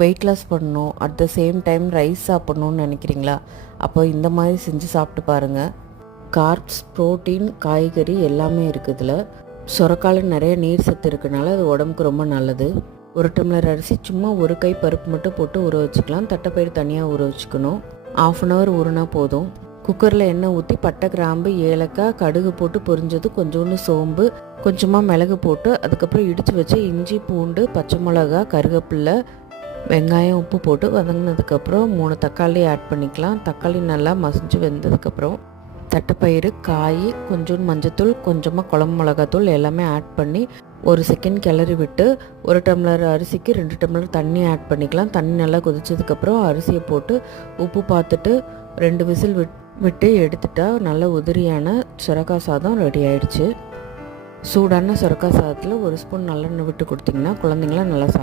Weight loss பண்ணணும், at the same time rice சாப்பிட்ணுன்னு நினைக்கிறீங்களா? அப்போ இந்த மாதிரி செஞ்சு சாப்பிட்டு பாருங்கள். கார்ப்ஸ், ப்ரோட்டீன், காய்கறி எல்லாமே இருக்குது இதில். சுரக்கால நிறைய நீர் சத்து இருக்கனால அது உடம்புக்கு ரொம்ப நல்லது. 1 டம்ளர் அரிசி சும்மா 1 கை பருப்பு மட்டும் போட்டு ஊற வச்சுக்கலாம். தட்டைப்பயிறு தனியாக ஊற வச்சுக்கணும். 1/2 hour ஊறினா போதும். குக்கரில் எண்ணெய் ஊற்றி பட்டை, கிராம்பு, ஏலக்காய், கடுகு போட்டு பொரிஞ்சது, கொஞ்சோண்டு சோம்பு, கொஞ்சமாக மிளகு போட்டு அதுக்கப்புறம் இடித்து வச்சு இஞ்சி, பூண்டு, பச்சை மிளகா, கருவேப்பிலை, வெங்காயம், உப்பு போட்டு வதங்கினதுக்கப்புறம் 3 தக்காளி ஆட் பண்ணிக்கலாம். தக்காளி நல்லா மசிஞ்சு வெந்ததுக்கப்புறம் தட்டைப்பயிறு, காய், கொஞ்சோண்டு மஞ்சத்தூள், கொஞ்சமாக குழம்பு மிளகாத்தூள் எல்லாமே ஆட் பண்ணி 1 செகண்ட் கிளறி விட்டு 1 டம்ளர் அரிசிக்கு 2 டம்ளர் தண்ணி ஆட் பண்ணிக்கலாம். தண்ணி நல்லா கொதிச்சதுக்கப்புறம் அரிசியை போட்டு உப்பு பார்த்துட்டு 2 விசில் விட்டு எடுத்துட்டா நல்ல உதிரியான சுரக்காய் சாதம் ரெடி ஆயிடுச்சு. சூடான சுரக்காய் சாதத்தில் 1 ஸ்பூன் நல்லெண்ணெய் விட்டு கொடுத்திங்கன்னா குழந்தைங்களாம் நல்லா சாப்பிடுவாங்க.